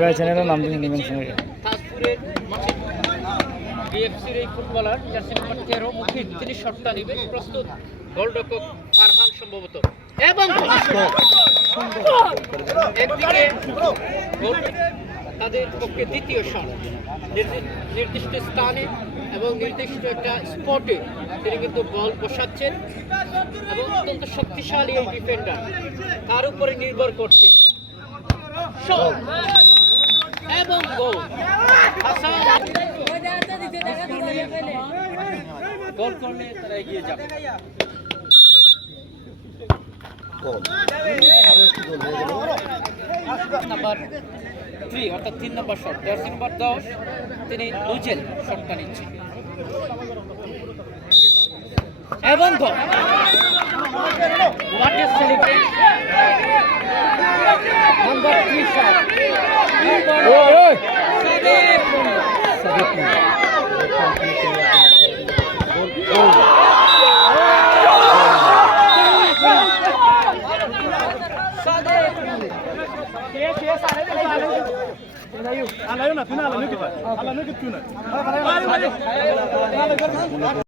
ভাই চ্যানেলের নাম দিন নেবেন বিএফসির এই ফুটবলার জার্সি নম্বর 13 মুখিদ তিনি শটটা নেবেন। প্রস্তুত গোলরক্ষক ফারহান সম্ভবত এবং একদিকে তাদের পক্ষে দ্বিতীয় শট নির্দিষ্ট স্থানে এবং নির্দিষ্ট একটা স্পটে তিনি কিন্তু বল বসাচ্ছেন এবং অত্যন্ত শক্তিশালী এই ডিফেন্ডার তার উপরে নির্ভর করছে শট এবং গোল। হাসান গোল করলে তারা এগিয়ে যাবে। নাম্বার 3 অর্থাৎ 3 নম্বর শট, জার্সি নম্বর 10 তিনি লুজেল শটটা নিচ্ছেন এবং গোল। What is celebrate? Number 3 shot. Alayo na tuna ala nuki pa. Ala nuki tuna.